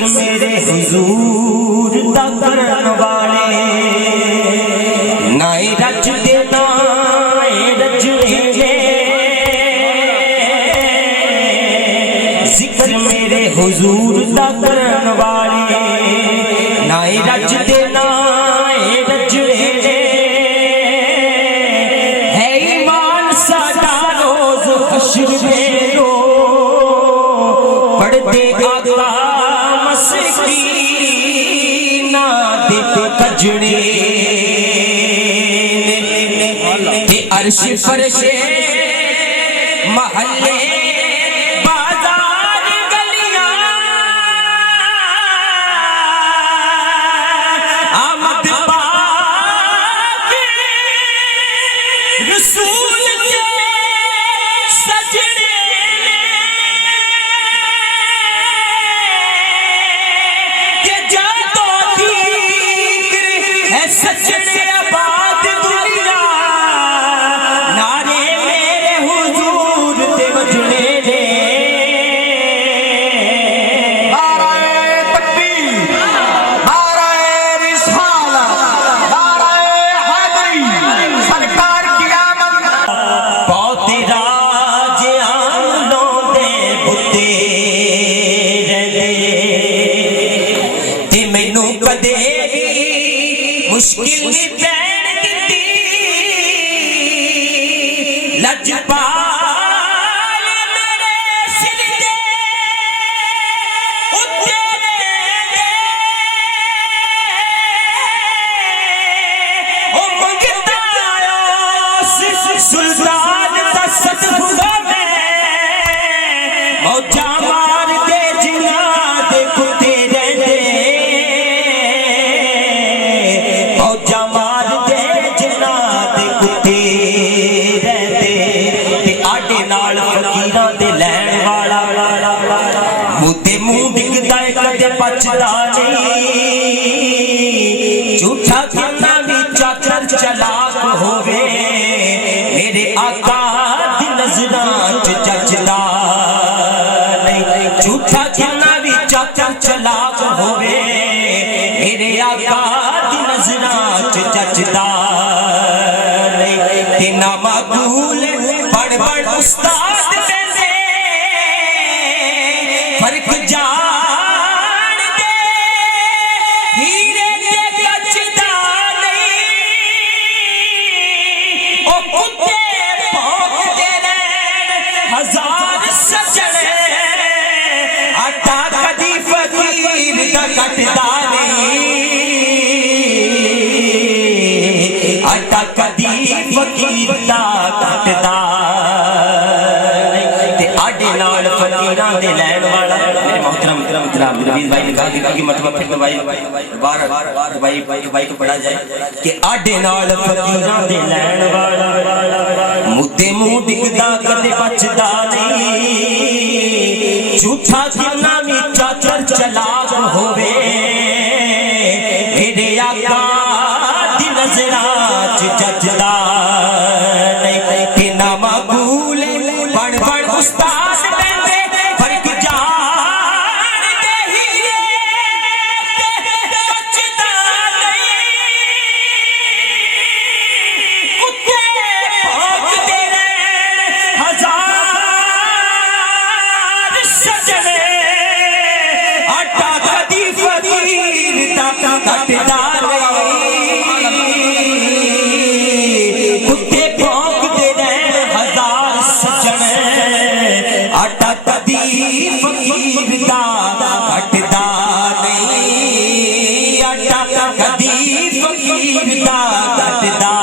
जिक्र मेरे हुजूर दा करन वाले नाए रज दे नाए रजने ने जिक्र मेरे हुजूर दा करन वाले नाए रज दे नाए रजने ने है ईमान साडा रोज हश्र में रो पढ़ते आका मस्कीना दे कजड़े ते अर्श फरशे महल्ले बाजार गलियां आमद पाक रसूल के सजने के जातो दीकर है सजने आबाद दुनिया नारे मेरे हुजूर ते वजने ने नाराए तकबीर, नाराए रिसालत, नाराए हैदरी, सरकार की आमद। बहुत राज आमलों दे बुते रहंदे ते मैनू कदे भी मुश्किल नहीं पैण दित्ती लजपाल मेरे सिर दे उत्ते ओ मंगता सुल्तान दा सतगुरा में मौजा मार दे जिना दे कुत्ते रहंदे मौजा मार दे जिना दे कुत्ते रहंदे ते आडे नाल फकीरां दे लैण वाला मुद्दे मुंह डिगदा कदे पचदा नहीं झूठा कितना भी चाचर चलाक होवे मेरे आका दी नजरां च जचदा नहीं झूठा कितना भी चाचर चलाक होवे मेरे आका दी नजरां च जचदा नहीं ते ना मकबूल बड़ बड़ उस्ताद पैंदे फर्क जान दे हीरे ते कचदा नहीं ओ कुत्ते भौंकदे रहन हजार सजने आटा कदी फकीर दा कटदा नहीं आटा कदी फकीर दा कटदा नहीं ते आडे नाल फकीरां दे लैण वाला मेरे मोहतरम नवीद भाई ने कहा कि मतलब फिर भाई बार भाई को पढ़ा जाए कि आडे नाल फकीरां दे लैण वाला मुद्दे मुंह डिगदा कदे बचदा नहीं झूठा कितना भी चाचर चलाक होवे मेरे आका दी नजरां च जचदा नहीं कि ना मकबूल बड़ बड़ उस्ताद पैंदे फर्क जान दे हीरे ते कचदा नहीं कुत्ते भौंकदे रहन हजार सजने आटा कदी फकीर दा कटदा नहीं कुत्ते भौंकदे रहन हजार सजने आटा कदी फकीर दा कटदा नहीं आटा कदी फकीर दा कटदा